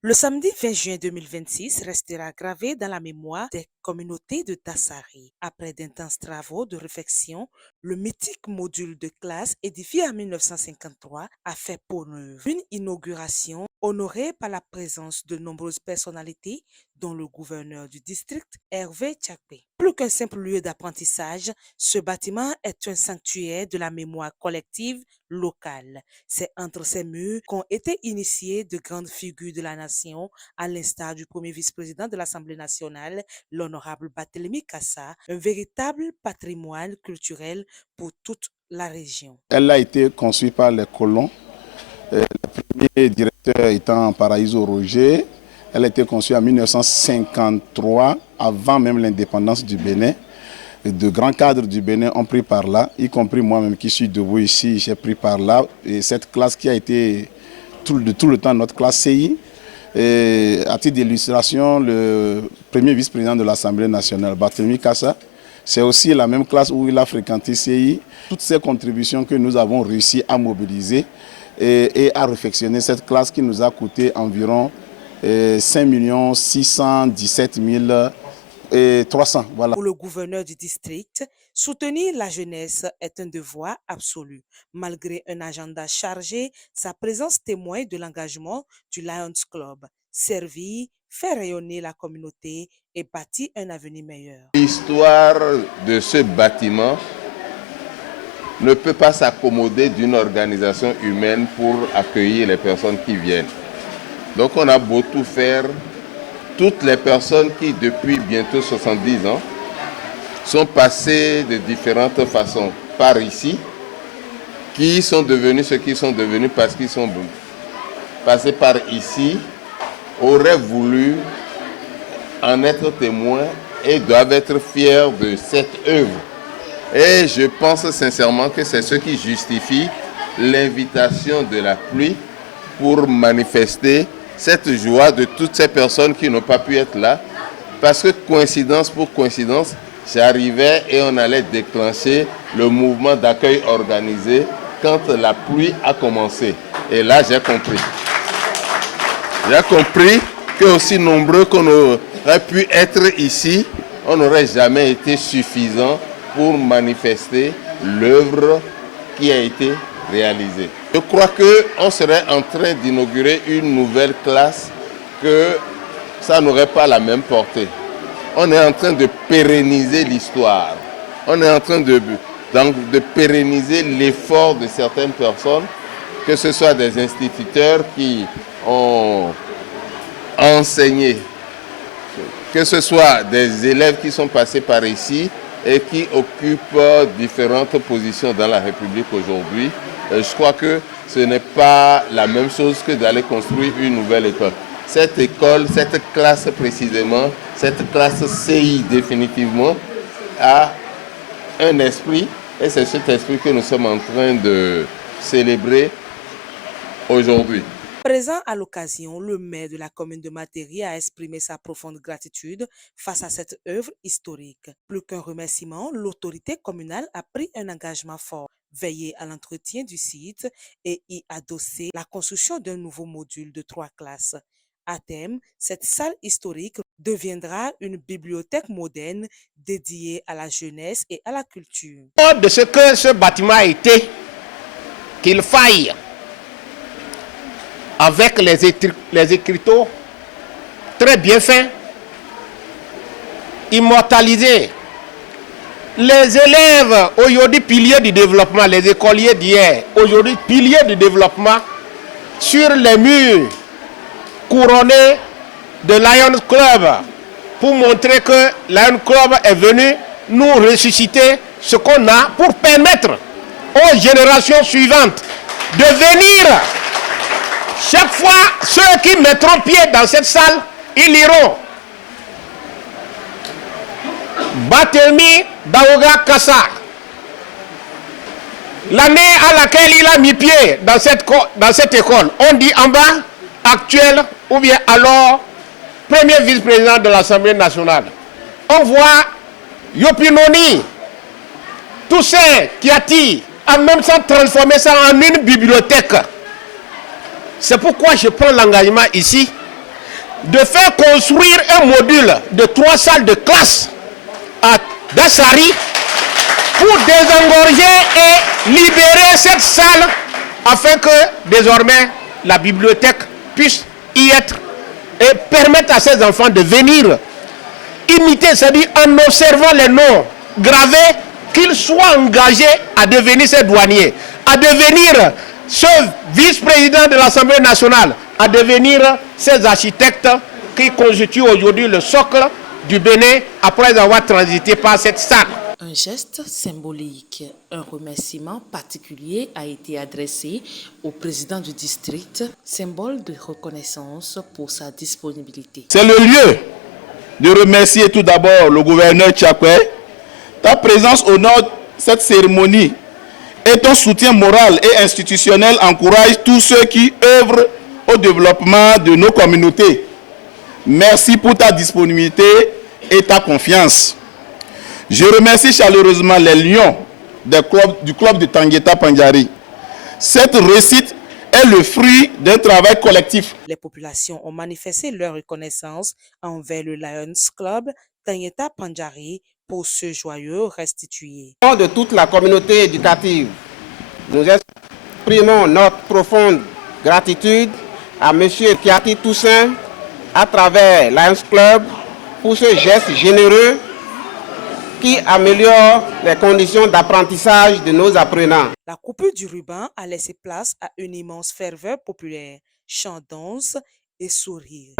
Le samedi 20 juin 2026 restera gravé dans la mémoire des communautés de Tassari. Après d'intenses travaux de réfection, le mythique module de classe édifié en 1953 a fait peau neuve. Une inauguration honorée par la présence de nombreuses personnalités, dont le gouverneur du district, Hervé Tchakpé. Plus qu'un simple lieu d'apprentissage, ce bâtiment est un sanctuaire de la mémoire collective locale. C'est entre ces murs qu'ont été initiées de grandes figures de la nation, à l'instar du premier vice-président de l'Assemblée nationale, l'honorable Barthélemy Cassa, un véritable patrimoine culturel pour toute la région. Elle a été construite par les colons, le premier directeur étant Paraïso Roger. Elle a été construite en 1953, avant même l'indépendance du Bénin. De grands cadres du Bénin ont pris par là, y compris moi-même qui suis debout ici, j'ai pris par là. Et cette classe qui a été tout le temps notre classe CI. Et à titre d'illustration, le premier vice-président de l'Assemblée nationale, Barthélemy Cassa, c'est aussi la même classe où il a fréquenté CI. Toutes ces contributions que nous avons réussi à mobiliser et à réfectionner cette classe qui nous a coûté environ 5 617 300. Voilà. Pour le gouverneur du district, soutenir la jeunesse est un devoir absolu. Malgré un agenda chargé, sa présence témoigne de l'engagement du Lions Club. Servir, faire rayonner la communauté et bâtir un avenir meilleur. L'histoire de ce bâtiment ne peut pas s'accommoder d'une organisation humaine pour accueillir les personnes qui viennent. Donc on a beau tout faire, toutes les personnes qui depuis bientôt 70 ans sont passées de différentes façons par ici, qui sont devenus ce qu'ils sont devenus parce qu'ils sont passés par ici, auraient voulu en être témoins et doivent être fiers de cette œuvre. Et je pense sincèrement que c'est ce qui justifie l'invitation de la pluie pour manifester cette joie de toutes ces personnes qui n'ont pas pu être là. Parce que coïncidence pour coïncidence, j'arrivais et on allait déclencher le mouvement d'accueil organisé quand la pluie a commencé. Et là, j'ai compris. J'ai compris que aussi nombreux qu'on aurait pu être ici, on n'aurait jamais été suffisant pour manifester l'œuvre qui a été réalisée. Je crois qu'on serait en train d'inaugurer une nouvelle classe que ça n'aurait pas la même portée. On est en train de pérenniser l'histoire. On est en train de pérenniser l'effort de certaines personnes, que ce soit des instituteurs qui ont enseigné, que ce soit des élèves qui sont passés par ici et qui occupent différentes positions dans la République aujourd'hui. Je crois que ce n'est pas la même chose que d'aller construire une nouvelle école. Cette école, cette classe précisément, cette classe CI définitivement, a un esprit et c'est cet esprit que nous sommes en train de célébrer aujourd'hui. Présent à l'occasion, le maire de la commune de Materi a exprimé sa profonde gratitude face à cette œuvre historique. Plus qu'un remerciement, l'autorité communale a pris un engagement fort, veiller à l'entretien du site et y adosser la construction d'un nouveau module de 3 classes. À terme, cette salle historique deviendra une bibliothèque moderne dédiée à la jeunesse et à la culture. De ce que ce bâtiment a été, qu'il faille avec les écriteaux très bien faits, immortalisés. Les élèves, aujourd'hui piliers du développement, les écoliers d'hier, aujourd'hui piliers du développement, sur les murs couronnés de Lions Club, pour montrer que Lions Club est venu nous ressusciter ce qu'on a pour permettre aux générations suivantes de venir. Chaque fois, ceux qui mettront pied dans cette salle, ils liront Barthélemy Daouda Cassa. L'année à laquelle il a mis pied dans cette école, on dit en bas, actuel ou bien alors premier vice-président de l'Assemblée nationale. On voit Yopinoni, Toussaint Kiati, a même ça transformé ça en une bibliothèque. C'est pourquoi je prends l'engagement ici de faire construire un module de 3 salles de classe à Dassari pour désengorger et libérer cette salle afin que désormais la bibliothèque puisse y être et permettre à ces enfants de venir imiter, c'est-à-dire en observant les noms gravés, qu'ils soient engagés à devenir ces douaniers, à devenir ce vice-président de l'Assemblée nationale, à devenir ces architectes qui constituent aujourd'hui le socle du Bénin après avoir transité par cette salle. Un geste symbolique, un remerciement particulier a été adressé au président du district, symbole de reconnaissance pour sa disponibilité. C'est le lieu de remercier tout d'abord le gouverneur Tchakwe. Ta présence honore cette cérémonie et ton soutien moral et institutionnel encourage tous ceux qui œuvrent au développement de nos communautés. Merci pour ta disponibilité et ta confiance. Je remercie chaleureusement les lions du club de Tangueta Pandjari. Cette réussite est le fruit d'un travail collectif. Les populations ont manifesté leur reconnaissance envers le Lions Club Tangueta Pandjari pour ce joyeux restitué. Au nom de toute la communauté éducative, nous exprimons notre profonde gratitude à M. Kiati Toussaint à travers Lions Club pour ce geste généreux qui améliore les conditions d'apprentissage de nos apprenants. La coupure du ruban a laissé place à une immense ferveur populaire, chants, danses et sourires.